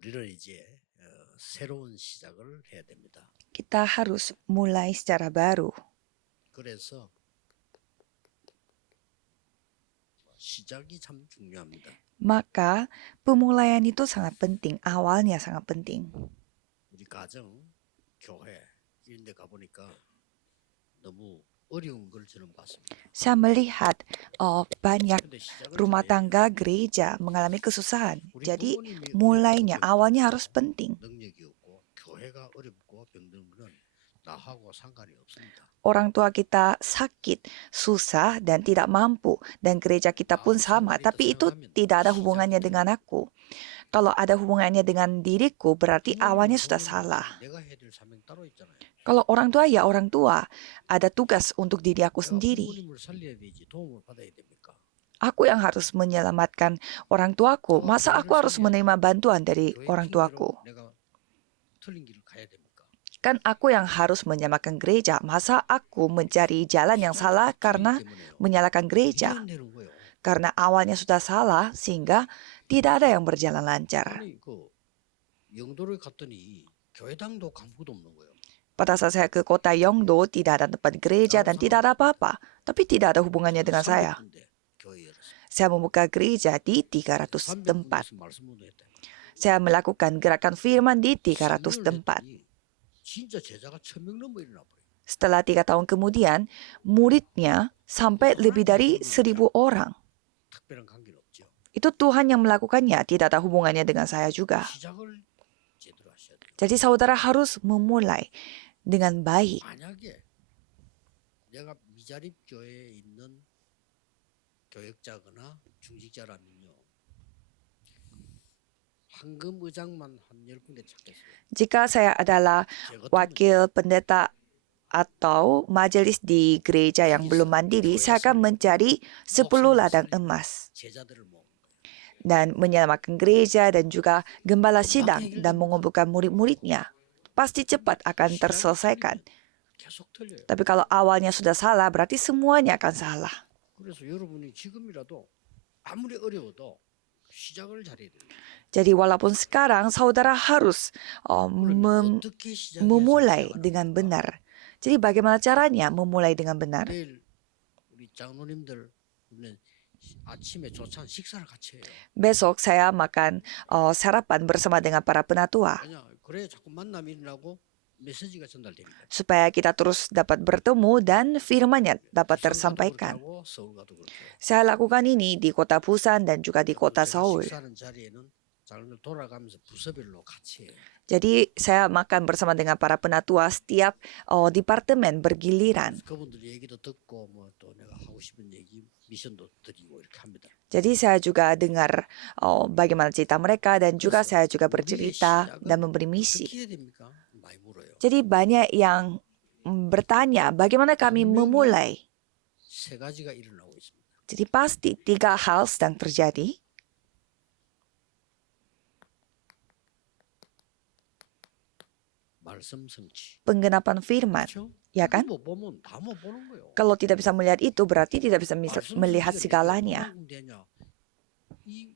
우리는 이제 새로운 시작을 해야 됩니다. Kita harus mulai secara baru. 그래서 시작이 참 중요합니다. Maka pemulaian itu sangat penting, awalnya sangat penting. 우리 가정, 교회 이런 데 가보니까 너무 어려운 걸 저는 봤습니다. Saya melihat banyak 근데 시작을 rumah 잘해야 돼요. tangga gereja mengalami kesusahan. 우리 Jadi 부모님이 mulainya, 어렵고 awalnya 병들고 harus penting. 능력이 없고 교회가 어렵고 병든 거는 나하고 상관이 없습니다. Orang tua kita sakit, susah, dan tidak mampu. Dan gereja kita pun sama. Tapi itu tidak ada hubungannya dengan aku. Kalau ada hubungannya dengan diriku, berarti awalnya sudah salah. 내가 해야 될 사명 따로 있잖아요. Kalau orang tua, ya orang tua. Ada tugas untuk diri aku 내가 sendiri. 부모님을 살려야 되지 도움을 받아야 됩니까? Aku yang harus menyelamatkan orang tuaku. Masa aku harus menerima bantuan dari 교회 orang 핑계로 tuaku? 내가 틀린 길을 가야 됩니까? Kan aku yang harus menyelamatkan gereja. Masa aku mencari jalan yang salah karena menyalahkan gereja? 이게 안 되는 거예요. Karena awalnya sudah salah, sehingga tidak ada yang berjalan lancar. 아니 그 영도를 갔더니 교회당도 아무것도 없는 거예요. Pada saat saya ke kota Yeongdo, tidak ada tempat gereja dan tidak ada apa-apa. Tapi tidak ada hubungannya dengan saya. 300군데 교회 열었어요. Saya membuka gereja di 300 tempat. 300군데서 말씀 운동했다. Saya melakukan gerakan firman di 300 tempat. 진짜 제자가 1000명 넘어 일어나 버려요. Setelah 3 tahun kemudian, muridnya sampai lebih dari 1000 orang. 특별한 관계는 없죠. Itu Tuhan yang melakukannya, tidak ada hubungannya dengan saya juga. 시작을 제대로 하셔야 돼요. Jadi saudara harus memulai dengan baik. 만약에 내가 미자립 교회에 있는 교역자거나 중직자라면요. 황금 의장만 한 10군데 찾겠어요. Jika saya adalah 제가 wakil pendeta atau majelis di gereja yang belum mandiri, saya akan mencari 10 ladang emas 제자들을 모은 거예요. dan menyelamatkan gereja dan juga gembala sidang dan mengumpulkan murid-muridnya. Pasti cepat akan terselesaikan. 계속 틀려요. Tapi kalau awalnya sudah salah, berarti semuanya akan salah. 그래서 여러분이 지금이라도 아무리 어려워도 시작을 잘해야 돼요. Jadi walaupun sekarang saudara harus 그러면 어떻게 시작해야 memulai 시작하는 dengan 건가? benar. Jadi bagaimana caranya memulai dengan benar? 내일 우리 장로님들 우리는 아침에 조찬 식사를 같이 해요. Besok saya makan sarapan bersama dengan para penatua 왜냐? 그래야 자꾸 만남이 일어나고 메시지가 전달됩니다. supaya kita terus dapat bertemu dan firman-Nya dapat 부산 가도 tersampaikan. 그렇게 하고 서울 가도 그렇게 해요. Saya lakukan ini di kota Busan dan juga di kota 제가 Seoul. 식사하는 자리에는 장로들 돌아가면서 부서별로 같이 해요. Jadi saya makan bersama dengan para penatua setiap departemen bergiliran. 그분들 얘기도 듣고 뭐 또 내가 하고 싶은 얘기 미션도 드리고 이렇게 합니다. Jadi saya juga dengar bagaimana cerita mereka dan juga saya juga bercerita dan memberi misi. 어떻게 해야 됩니까? 많이 물어요. Jadi banyak yang bertanya bagaimana kami memulai. 세 가지가 일어나고 있습니다. Jadi pasti 3 hal sedang terjadi. 말씀 성취. Penggenapan firman, 그렇죠? ya kan? 못 보면 다 못 보는 거예요. Kalau tidak bisa melihat itu, berarti tidak bisa 말씀 melihat 성취가 segalanya. 내가 되냐? 이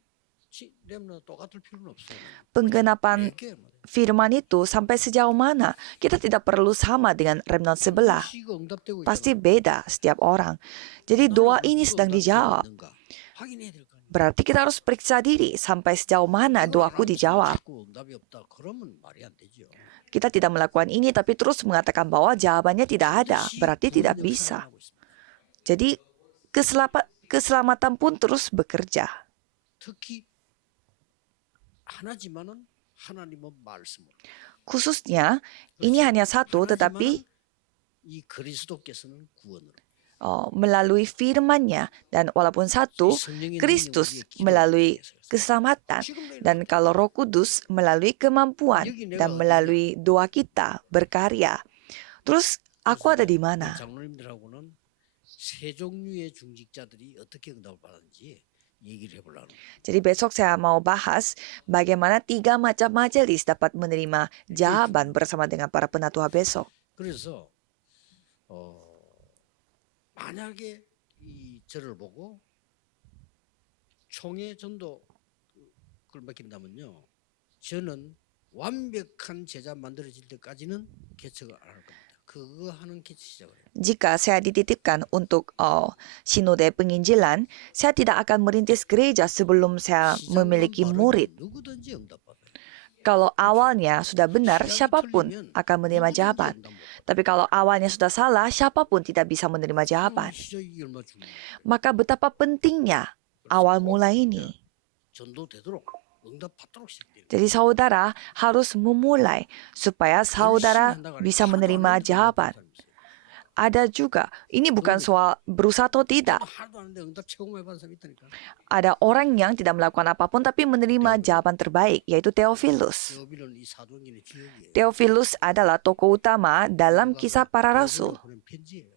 렘너 똑같을 필요는 없어요. Penggenapan 몇 개 말이에요. firman itu sampai sejauh mana? Kita tidak perlu sama dengan remnant sebelah. 시가 응답되고 Pasti 있잖아요. beda setiap orang. Jadi doa 나는 ini 누가 sedang 응답되고 dijawab. 있는가? 확인해야 될 거 아니에요. Berarti kita harus periksa diri sampai sejauh mana 그걸 doaku 안 하면서 dijawab. 자꾸 응답이 없다. 그러면 말이 안 되죠. Kita tidak melakukan ini tapi terus mengatakan bahwa jawabannya tidak ada. 반드시 Berarti 구원 tidak 역사가 bisa. 일어나고 있습니다. Jadi keselamatan pun terus bekerja. 특히 하나지만은 하나님은 말씀으로. Khususnya ini hanya satu tetapi 이 그리스도께서는 구원으로. melalui firman-Nya, dan walaupun satu, Kristus melalui keselamatan, dan kalau Roh Kudus melalui kemampuan dan melalui doa kita berkarya. Terus aku ada di mana? 장로님들하고는 세 종류의 중직자들이 어떻게 응답을 받았는지 얘기를 해보려는 거예요. Jadi besok saya mau bahas bagaimana 3 macam majelis dapat menerima jawaban bersama dengan para penatua besok. 그래서 만약에 이 저를 보고 총회 전도 그걸 맡긴다면요. 저는 완벽한 제자 만들어질 때까지는 개척을 안 할 겁니다. 그거 하는 개척 시작을 해요. Jika saya dititipkan untuk sinode penginjilan, saya tidak akan merintis gereja sebelum saya 시작만 memiliki 바르면 murid. 누구든지 응답받아요. Kalau awalnya sudah benar, 시작이 siapapun 틀리면 akan menerima 누구든지 jawaban. 응답 못 해요. Tapi kalau awalnya sudah salah, siapapun tidak bisa menerima jawaban. 시작이 얼마나 중요해요. Maka betapa pentingnya awal mulai ini. 전도되도록 응답받도록 시작돼요. Jadi saudara harus memulai supaya saudara bisa menerima jawaban. Ada juga, ini bukan soal berusaha atau tidak. 하나도 안 하는데 응답 최고 많이 받은 사람이 있다니까. Ada orang yang tidak melakukan apapun tapi menerima jawaban terbaik, yaitu Theophilus. 여비는 이 사도행전의 주역이에요. Theophilus adalah tokoh utama dalam kisah para rasul. 보낸 편지예요.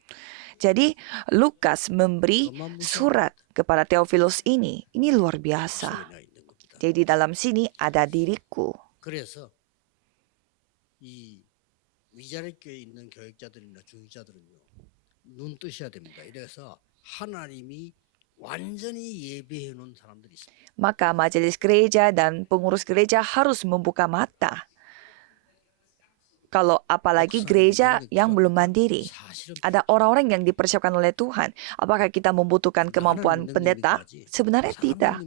Jadi Lukas memberi surat kepada Theophilus ini. Ini luar biasa. 소리나 있는 겁니다. Jadi dalam sini ada diriku. 그래서 이 위자래 교회에 있는 교육자들이나 중직자들은요 눈 뜨셔야 됩니다. 이래서 하나님이 완전히 예배해 놓은 사람들이 있습니다. Maka majelis gereja dan pengurus gereja harus membuka mata. Kalau apalagi gereja yang belum mandiri. 사실은 Ada orang-orang yang dipersiapkan oleh Tuhan. Apakah kita membutuhkan kemampuan pendeta? Sebenarnya tidak.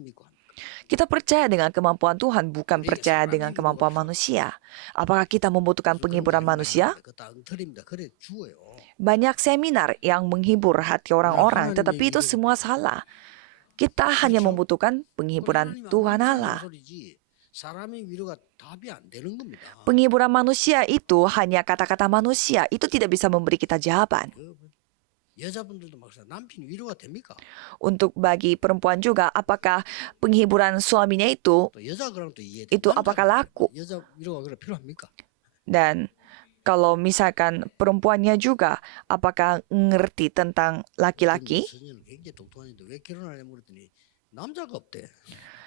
Kita percaya dengan kemampuan Tuhan, bukan percaya dengan kemampuan manusia. Apakah kita membutuhkan penghiburan manusia? 그래 주어요. Banyak seminar yang menghibur hati orang-orang, tetapi itu semua salah. Kita hanya membutuhkan penghiburan Tuhan Allah. 사람의 위로가 답이 안 되는 겁니다. Penghiburan manusia itu hanya kata-kata manusia. Itu tidak bisa memberi kita jawaban. 여자분들도 막상 남편 위로가 됩니까? Untuk bagi perempuan juga, apakah penghiburan suaminya itu 또 여자 그럼 또 이해. itu apakah laku? 여자 위로가 그래 필요합니까? Dan kalau misalkan perempuannya juga, apakah ngerti tentang laki-laki? 선생님은 굉장히 똑똑한데 왜 결혼하냐고 그랬더니 남자가 없대.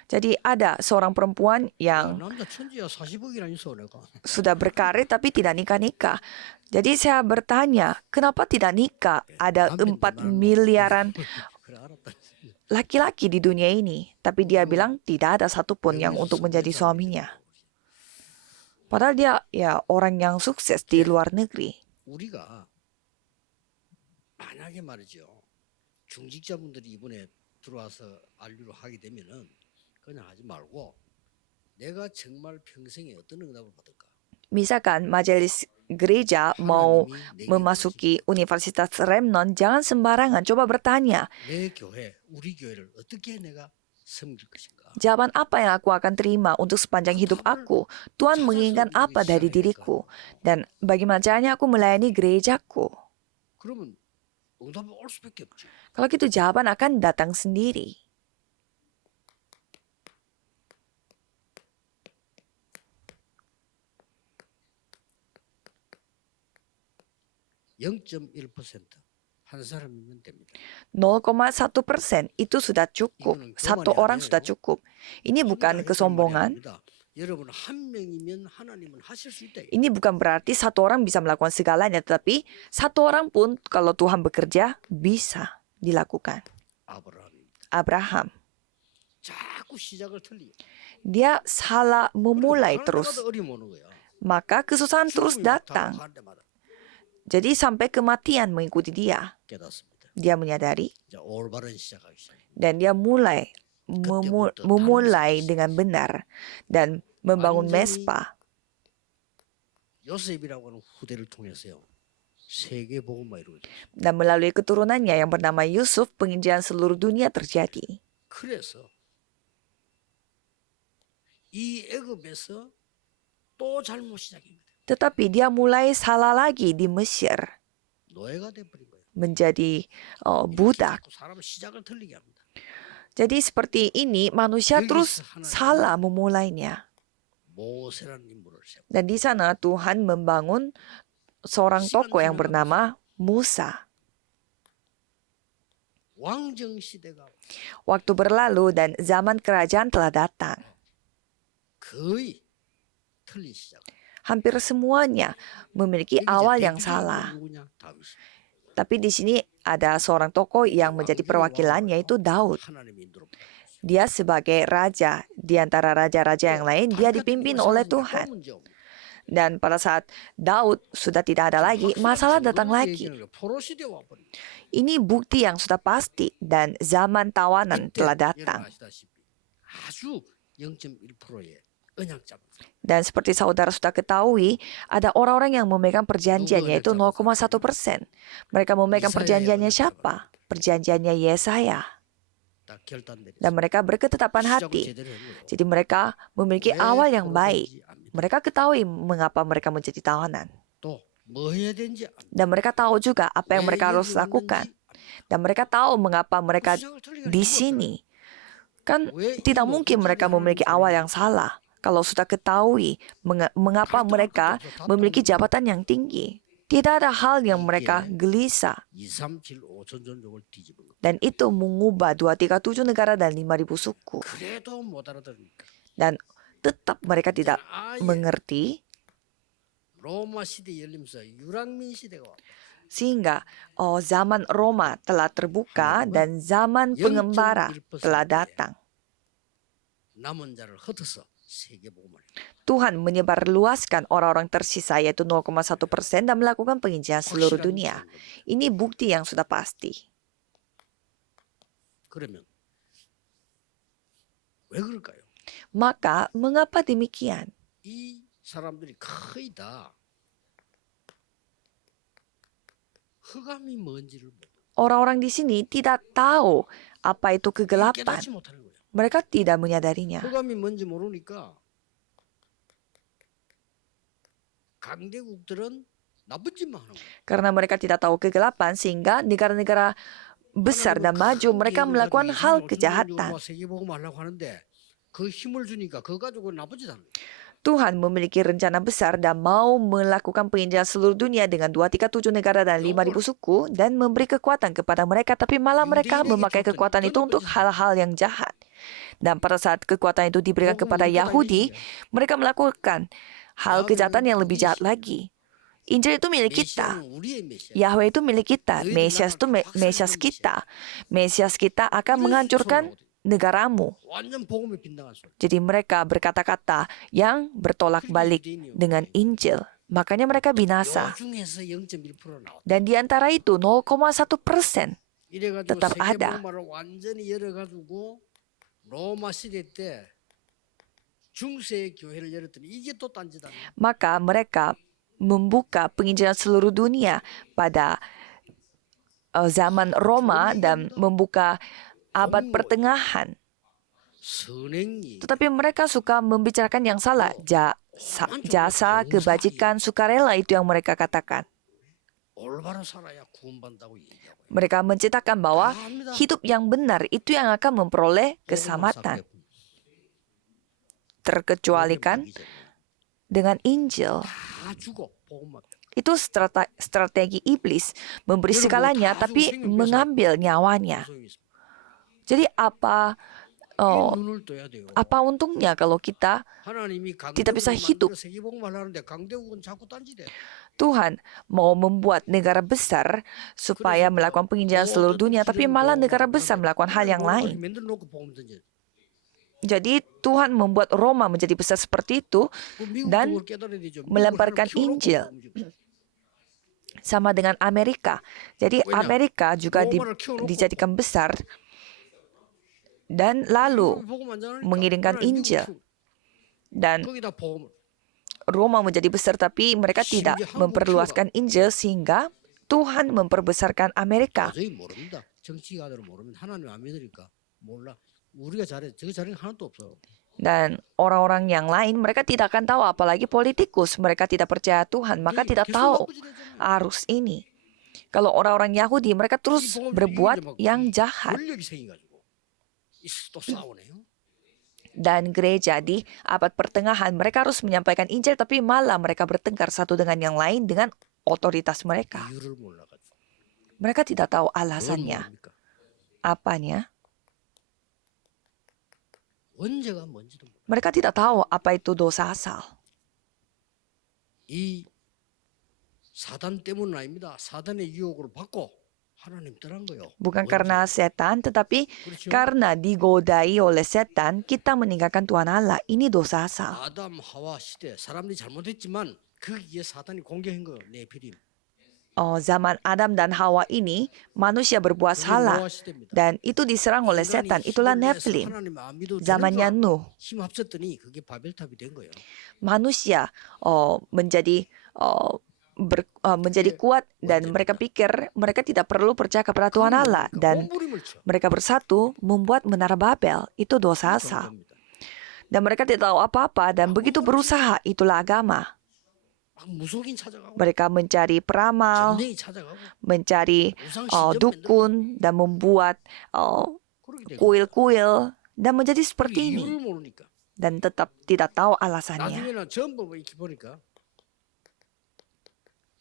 Jadi ada seorang perempuan yang 남자 천지야 40억이나 있어 내가. sudah berkarir tapi tidak nikah-nikah. Jadi saya bertanya, kenapa tidak nikah? Ada 4 miliaran 그래 알았다. laki-laki di dunia ini. Tapi dia bilang tidak ada satupun yang untuk menjadi suaminya. Padahal dia ya orang yang sukses di luar negeri. 우리가 만약에 말이죠. 중직자분들이 이번에 들어와서 안류를 하게 되면은 그냥 하지 말고 내가 정말 평생에 어떤 응답을 받을까? Misalkan majelis gereja mau memasuki Universitas Remnon, jangan sembarangan, coba bertanya, 내 교회, 우리 교회를 어떻게 내가 섬길 것인가? jawaban apa yang aku akan terima untuk sepanjang hidup aku? Tuhan menginginkan apa dari diriku? Dan bagaimana caranya aku melayani gerejaku? 그러면 응답이 올 수밖에 없지. Kalau gitu jawaban akan datang sendiri. 한 사람이면 됩니다. 0,1% itu sudah cukup. Satu orang sudah cukup. Ini bukan kesombongan. 여러분 한 명이면 하나님은 하실 수 있다. Ini bukan berarti satu orang bisa melakukan segalanya, tetapi satu orang pun kalau Tuhan bekerja bisa dilakukan. Abraham. 자꾸 시작을 틀려. Dia salah memulai terus. Maka kesusahan terus datang. Jadi sampai kematian mengikuti dia. Dia menyadari. Dan dia mulai memulai dengan benar dan membangun mesbah. Dan melalui keturunannya yang bernama Yusuf, penginjilan seluruh dunia terjadi. Tetapi dia mulai salah lagi di Mesir. Menjadi budak. Jadi seperti ini manusia terus salah memulainya. Dan di sana Tuhan membangun seorang tokoh yang bernama Musa. Waktu berlalu dan zaman kerajaan telah datang. Hampir semuanya memiliki awal yang salah. Tapi di sini ada seorang tokoh yang menjadi perwakilan, yaitu Daud. Dia sebagai raja di antara raja-raja yang lain, dia dipimpin oleh Tuhan. Dan pada saat Daud sudah tidak ada lagi, masalah datang lagi. Ini bukti yang sudah pasti dan zaman tawanan telah datang. 아주 0.1%의 언약 잡은 사람. Dan seperti saudara sudah ketahui, ada orang-orang yang memegang perjanjian yaitu 0,1%. Mereka memegang perjanjiannya siapa? Perjanjiannya Yesaya. 딱 결단내렸어요. Dan mereka berketetapan 시작은 hati. 제대로 한 거예요. Jadi mereka memiliki 왜 awal yang baik. 포로되는지 압니다. Mereka ketahui mengapa mereka menjadi tawanan. 또 뭐 해야 되는지 압니다. Dan mereka tahu juga apa yang 왜 mereka harus 여기 lakukan. 왔는지 Dan mereka tahu mengapa mereka 시작을 틀리게 di 하는 sini. Kan 왜 tidak 이 mungkin 높은 mereka 자리에 memiliki 하나님을 awal yang salah. Kalau sudah ketahui mengapa mereka memiliki jabatan yang tinggi. Tidak ada hal yang mereka gelisah. 2, 3, 7, 5천 종족을 뒤집은 거. Dan itu mengubah 237 negara dan 5.000 suku. 그래도 못 알아들으니까 Dan tetap mereka tidak 아예 mengerti. 로마 시대 열리면서 유랑민 시대가 왔고 Sehingga zaman Roma telah terbuka dan zaman pengembara telah datang. 남은 자를 흩어서 세계복음을 Tuhan menyebarluaskan orang-orang tersisa yaitu 0,1% dan melakukan penginjilan seluruh dunia. Ini bukti yang sudah pasti. 그러면 왜 그럴까요? Maka mengapa demikian? 이 사람들이 거의 다 흑암이 뭔지를 모르고 Orang-orang di sini tidak tahu apa itu kegelapan. 깨닫지 못하는 거예요. Mereka tidak menyadarinya. 흑암이 뭔지 모르니까 강대국들은 나쁜 짓만 하는 거예요. Karena mereka tidak tahu kegelapan sehingga negara-negara besar dan maju mereka melakukan hal kejahatan. 세계복음 하려고 하는데 그 힘을 주니까 그거 가지고 나쁜 짓 하는 거예요. Tuhan memiliki rencana besar dan mau melakukan penginjilan seluruh dunia dengan 237 negara dan 5.000 suku dan memberi kekuatan kepada mereka, tapi malah mereka memakai kekuatan itu untuk hal-hal yang jahat. Dan pada saat kekuatan itu diberikan kepada Yahudi, mereka melakukan hal kejahatan yang lebih jahat lagi. Injil itu milik kita. 메시아는 우리의 메시아. Yahweh itu milik kita. Mesias itu Mesias kita. Mesias kita akan menghancurkan negaramu. 완전 복음에 빗나간 소리. Jadi mereka berkata-kata yang bertolak balik dengan Injil. Makanya mereka 요 binasa. 중에서 0.1% 나왔다. Dan di antara itu 0,1%. 이래가지고 tetap ada. 세계복음화를 완전히 열어가지고 로마 시대 때 중세 교회를 열었더니 이게 또 딴짓 아니야. Maka mereka membuka penginjilan seluruh dunia pada zaman Roma dan membuka abad pertengahan. 선행이 Tetapi mereka suka membicarakan yang salah. Jasa, kebajikan, sukarela itu yang mereka katakan. 올바로 살아야 구원받는다고 얘기하고. Mereka menciptakan bahwa hidup yang benar itu yang akan memperoleh keselamatan. Terkecualikan dengan Injil. 다 주고 복음만. Itu strategi iblis. Memberi segalanya tapi mengambil nyawanya. 소용이 있습니다. Jadi apa 이 눈을 떠야 돼요. apa untungnya kalau kita 하나님이 tidak bisa 강대국을 hidup? 만들어 세계복음을 하는데 강대국은 자꾸 딴짓해. Tuhan mau membuat negara besar supaya melakukan penginjilan seluruh dunia, tapi malah negara besar melakukan hal yang lain. 만들어 놓고 복음 던져. Jadi Tuhan membuat Roma menjadi besar seperti itu 그 미국 dan 그걸 깨달아야 되죠. 미국을 melemparkan 하나 키워놓고 Injil. 복음 주고. Sama dengan Amerika. Jadi Amerika juga dijadikan besar dan lalu 복음 안 전하니까 mengirimkan 하나님 Injil. 미국을 키우고 Dan 거기다 복음을. Roma menjadi besar tapi mereka tidak memperluaskan Injil sehingga Tuhan memperbesarkan Amerika. 도저히 모릅니다. 정치가들은 모르면 하나님 안 믿으니까 몰라. 우리가 잘해. 저거 잘하는 게 하나도 없어요. Dan orang-orang yang lain mereka tidak akan tahu, apalagi politikus. Mereka tidak percaya Tuhan, maka tidak tahu arus ini. Kalau orang-orang Yahudi mereka terus berbuat yang jahat. 권력이 생겨가지고 또 싸우네요. Dan gereja di abad pertengahan mereka harus menyampaikan Injil tapi malah mereka bertengkar satu dengan yang lain dengan otoritas mereka. 이유를 몰라가지고. Mereka tidak tahu 그건 alasannya. 뭡니까? Apanya? 원죄가 뭔지도 몰라. Mereka tidak tahu apa itu dosa asal. 이 사단 때문은 아닙니다. 사단의 유혹으로 받고 하나님 떠난 거요. Bukan 뭔지. karena setan, tetapi 그렇죠? karena digodai oleh setan, kita meninggalkan Tuhan Allah. Ini dosa asal. 아담 하와 시대 사람들이 잘못했지만 거기에 사단이 공격한 거요. 네피림. Zaman Adam dan Hawa ini, manusia berbuat 그게 salah. 노아 시대입니다. Dan itu diserang oleh 인간이 setan. Itulah 힘을 내서 Nephilim. 하나님 안 믿어도 되는 줄 Zamannya 알고 Nuh. 힘 합쳤더니 그게 바벨탑이 된 거예요. Manusia menjadi kuat dan mereka pikir mereka tidak perlu percaya kepada Tuhan Allah. Dan 몸부림을 쳐. mereka bersatu membuat menara Babel. Itu dosa asal. 종교입니다. Dan mereka tidak tahu apa-apa dan begitu berusaha. Itulah agama. 막 무속인 찾아가고 Mereka mencari peramal, 점쟁이 찾아가고 mencari 우상 신전 dukun, dan membuat 그렇게 되고 kuil-kuil dan menjadi 그게 seperti 이유를 ini. 모르니까 Dan tetap tidak tahu alasannya. 나중에는 전부 뭐 이렇게 보니까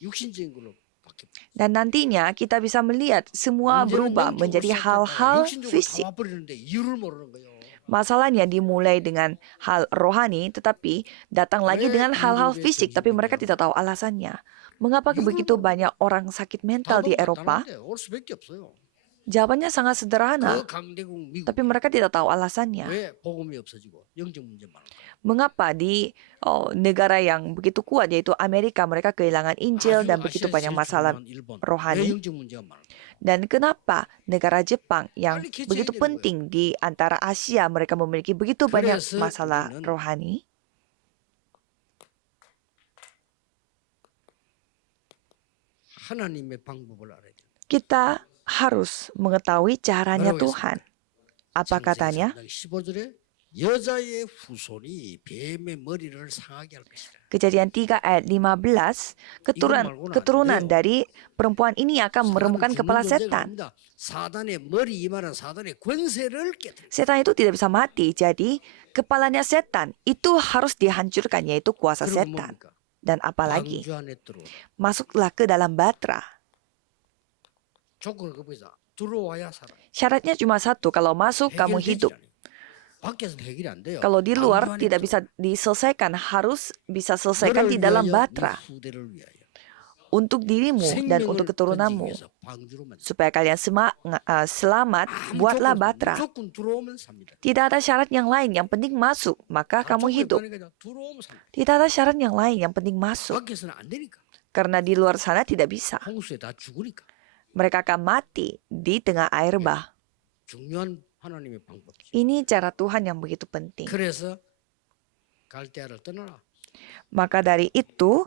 육신적인 걸로 바뀌어. Dan nantinya kita bisa melihat semua berubah menjadi hal-hal fisik. 와버리는데 이유를 모르는 거예요. Masalahnya dimulai dengan hal rohani, tetapi datang lagi dengan hal-hal fisik, tapi mereka tidak tahu alasannya. Mengapa begitu banyak orang sakit mental di Eropa? 올 수밖에 없어요. Jawabannya sangat sederhana, 그 강대국 미국 tapi mereka tidak tahu alasannya. 왜 복음이 없어지고 영적 문제만 Mengapa di negara yang begitu kuat, yaitu Amerika, mereka kehilangan Injil dan begitu banyak masalah rohani? 왜 영적 문제가 많아? Dan kenapa negara Jepang yang 빨리 개최해야 begitu 되는 penting di antara Asia, mereka memiliki begitu banyak 그래서 masalah 우리는 rohani? 하나님의 방법을 알아야 돼. Kita harus mengetahui caranya 뭐라고 Tuhan. Apa katanya? 15절에 여자의 후손이 뱀의 머리를 상하게 할 것이라. Kejadian 3 ayat 15, keturunan dari perempuan ini akan meremukkan kepala setan. 사단의 머리 이만한 사단의 권세를 깨뜨려. Setan itu tidak bisa mati, jadi kepalanya setan itu harus dihancurkan, yaitu kuasa 그리고 setan. 뭡니까? Dan apalagi, 방주 안에 들어. masuklah ke dalam batra. 조건을 거기서 들어와야 살아. Syaratnya cuma satu, kalau masuk kamu hidup. 밖에서 해결이 안 돼요. Kalau di luar 방주 안에 tidak 들어. bisa diselesaikan, harus bisa selesaikan di 너를 dalam 위하여, batra. 네 후대를 위하여. Untuk dirimu dan 생명을 untuk 건지기 keturunanmu. 위해서 방주로 만들어. Supaya kalian selamat, 아무 buatlah 조건, batra. 무조건 들어오면 삽니다. Tidak ada syarat yang lain, yang penting masuk, maka 다 kamu 조건이 hidup. 그러니까 들어오면 삽니다. Tidak ada syarat yang lain, yang penting masuk. 밖에서는 안 되니까. Karena di luar sana tidak bisa. 홍수에 다 죽으니까. Mereka akan mati di tengah air bah. 중요한 하나님의 방법이죠. Ini cara Tuhan yang begitu penting. 그래서 갈대아를 떠나라. Maka dari itu,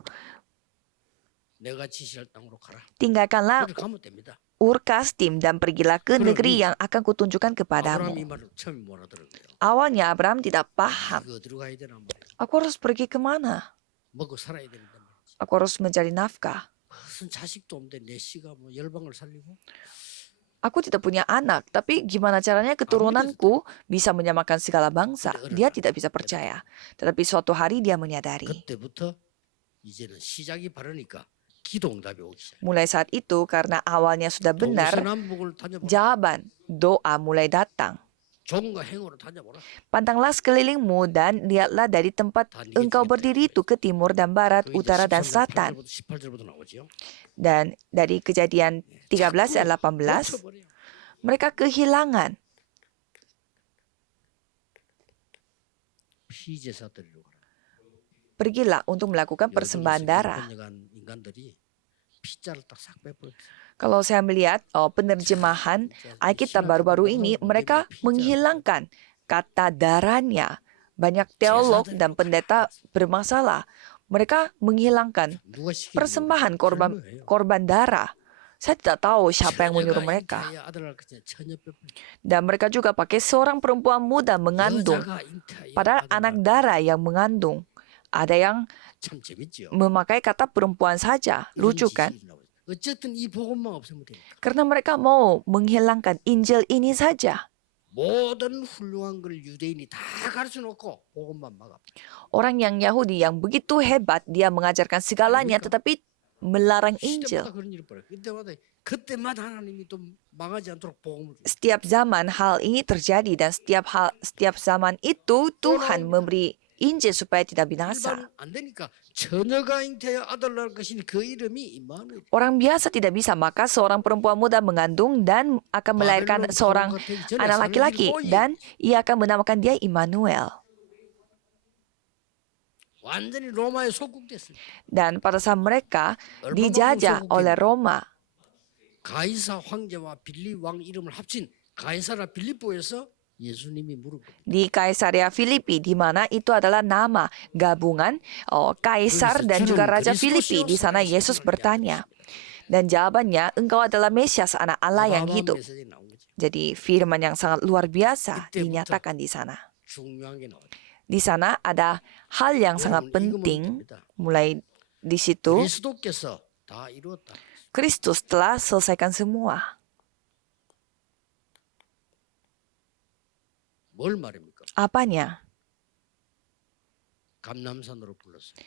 내가 지시할 땅으로 가라. tinggalkanlah 그렇게 가면 됩니다. Ur Kasdim dan pergilah ke Berarti negeri yang akan kutunjukkan 아브라함 이 kepadamu. 말을 처음에 몰아들었어요. Awalnya Abraham tidak paham. 이거 들어가야 되나 말이야. Aku harus pergi kemana? 먹고 살아야 된단 말이지. Aku harus mencari nafkah. 무슨 자식도 없는데 내 씨가 뭐 열방을 살리고 Aku tidak punya anak, tapi gimana caranya keturunanku bisa menyamakan segala bangsa? Dia tidak bisa percaya. Tetapi suatu hari dia menyadari. 그때부터 이제는 시작이 바르니까 기도 응답이 오기 시작. Mulai saat itu, karena awalnya sudah benar, 동서남북을 다녀보라. jawaban doa mulai datang. 종과 행으로 다녀보라. Pantanglah sekelilingmu dan lihatlah dari tempat engkau berdiri itu ke timur dan barat, 그 이제 utara dan selatan. 18절부터 나오죠. Dan dari kejadian 13 dan 18, 고쳐버려. mereka kehilangan. 피제사 드리러 가라. Pergilah untuk melakukan persembahan darah. 번역한 인간들이 피자를 딱싹 빼버렸어. Kalau saya melihat penerjemahan Alkitab baru-baru ini, mereka menghilangkan kata darahnya. Banyak teolog dan pendeta bermasalah. Mereka menghilangkan 누가 시키는 persembahan 거예요? korban darah. Saya tidak tahu siapa yang menyuruh mereka. 잉태하여 아들 낳을 것이냐 처녀 뼈 뿌리. Dan mereka juga pakai seorang perempuan muda mengandung. 여자가 잉태하여 Padahal 아들 anak 낳을 darah yang mengandung. Ada yang 참 재밌죠. memakai kata perempuan saja. 이런 Lucu kan? 지식이 나와요. 어쨌든 이 복음만 없으면 되니까. Karena mereka mau menghilangkan Injil ini saja. 모든 훌륭한 걸 유대인이 다 가르쳐 놓고 복음만 막아. Orang yang Yahudi yang begitu hebat, dia mengajarkan segalanya tetapi melarang Injil. 시대마다 그런 일이 벌어요. 그때마다 하나님이 또 망하지 않도록 복음을 줘. Setiap zaman hal ini terjadi dan setiap zaman itu Tuhan memberi Injil supaya tidak binasa. 일반은 안 되니까 처녀가 잉태하여 아들 낳을 것인 그 이름이 임마누엘. Orang biasa tidak bisa, maka seorang perempuan muda mengandung dan akan melahirkan seorang anak laki-laki dan ia akan menamakan dia Immanuel. 완전히 로마에 속국됐습니다. Dan pada saat mereka dijajah oleh Roma, 가이사 황제와 빌립 왕 이름을 합친 가이사라 빌립보에서 예수님이 물은 겁니다. di Kaisaria Filipi, di mana itu adalah nama gabungan Kaisar dan juga Raja Filipi. Di sana Yesus bertanya. Dan jawabannya, engkau adalah Mesias, anak Allah yang 아브라함 hidup. 메시지 나온 거죠. Jadi firman yang sangat luar biasa dinyatakan di sana. 중요한 게 나와요. Di sana ada hal yang sangat penting. Mulai di situ, 그리스도께서 다 이루었다. Kristus telah selesaikan semua. 뭘 말입니까? Apanya? 감남산으로 불렀어요.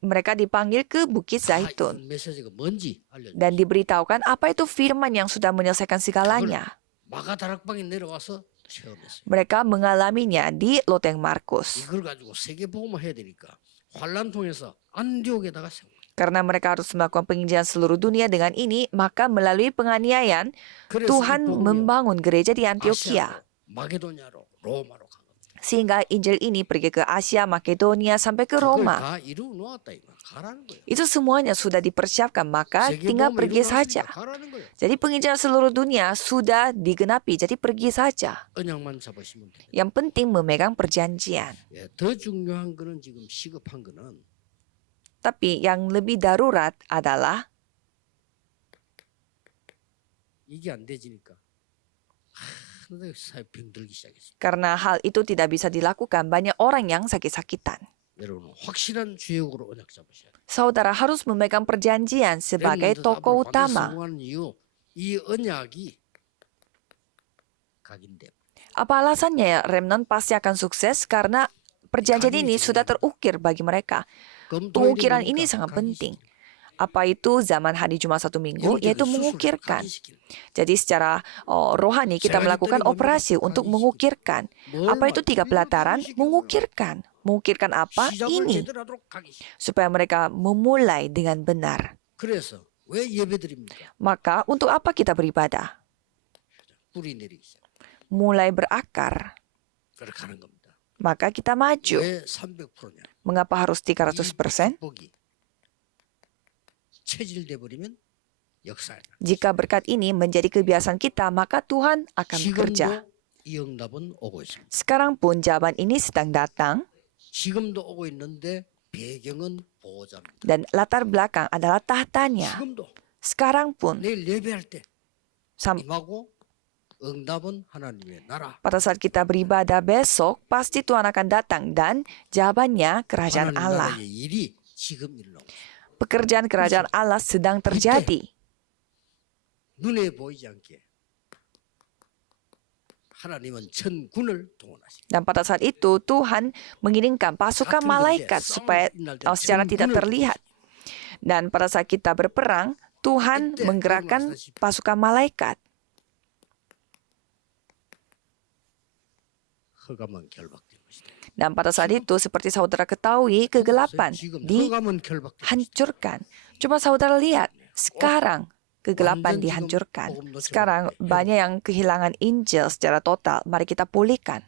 Mereka dipanggil ke Bukit 다 Zaitun 이런 메시지가 뭔지 알려줘. dan diberitahukan apa itu firman yang sudah menyelesaikan segalanya. 마가다락방에 내려와서 체험했어요. Mereka mengalaminya di Loteng Markus. 이걸 가지고 세계 복음을 해야 되니까 환란 통해서 안디옥에다가 세워. Karena mereka harus melakukan penginjilan seluruh dunia dengan ini, maka melalui penganiayaan, Tuhan membangun gereja di Antioquia. 마게도냐로 로마로 간 겁니다. Sehingga Injil ini pergi ke Asia, Makedonia, sampai ke 그걸 Roma. 다 이루어 놓았다 이거. 가라는 거예요. Itu semuanya sudah dipersiapkan, maka 세계 tinggal 복음을 pergi 이루어 saja. 놨으니까 가라는 거예요. Jadi penginjilan seluruh dunia sudah digenapi, jadi pergi saja. 언약만 잡으시면 돼요. Yang penting memegang perjanjian. 예, 더 중요한 거는 지금 시급한 거는 Tapi yang lebih darurat adalah 이게 안 되지니까 사회 병들기 시작했어요. karena hal itu tidak bisa dilakukan, banyak orang yang sakit-sakitan. 여러분 확실한 주역으로 언약 잡으셔야 돼요. Saudara harus memegang perjanjian sebagai 렘넌트도 tokoh 앞으로 받을 utama. 성공하는 이유, 이 언약이 각인돼. Apa alasannya remnant pasti akan sukses? Karena perjanjian ini sudah terukir bagi mereka. Pengukiran ini sangat penting. Apa itu zaman hari Jumat satu minggu? Yaitu mengukirkan. Jadi secara rohani kita melakukan operasi untuk mengukirkan. Apa itu 3 pelataran? Mengukirkan. Mengukirkan apa? Ini. Supaya mereka memulai dengan benar. 그래서 왜 예배드립니까? Maka untuk apa kita beribadah? 뿌리 내리기 시작. Mulai berakar. 그렇게 하는 겁니다. Maka kita maju. 왜 300%냐? Mengapa harus 300%? 복이 체질돼 버리면 역사에 나. Jika berkat ini menjadi kebiasaan kita, maka Tuhan akan bekerja. 지금도 이 응답은 오고 있습니다. Sekarang pun jawaban ini sedang datang 지금도 오고 있는데 배경은 보호자입니다. dan latar belakang adalah tahtanya. 지금도 Sekarang pun, 내일 예배할 때 sam- 임하고 응답은 하나님의 나라. pada saat kita beribadah besok, pasti Tuhan akan datang dan jawabannya kerajaan 하나님 Allah. 나라의 일이 지금 일어나고 있습니다. Pekerjaan kerajaan Allah sedang terjadi. 눈에 보이지 않게 하나님은 천군을 동원하십니다. Dan pada saat itu, Tuhan mengirimkan pasukan malaikat supaya secara tidak terlihat. Dan pada saat kita berperang, Tuhan menggerakkan pasukan malaikat. 흑암은 결박된 것이다. Dan pada saat itu, seperti saudara ketahui, kegelapan 지금 흑암은 결박된 것이다. dihancurkan. Coba saudara lihat, sekarang kegelapan dihancurkan. Sekarang banyak yang kehilangan Injil secara total. Mari kita pulihkan.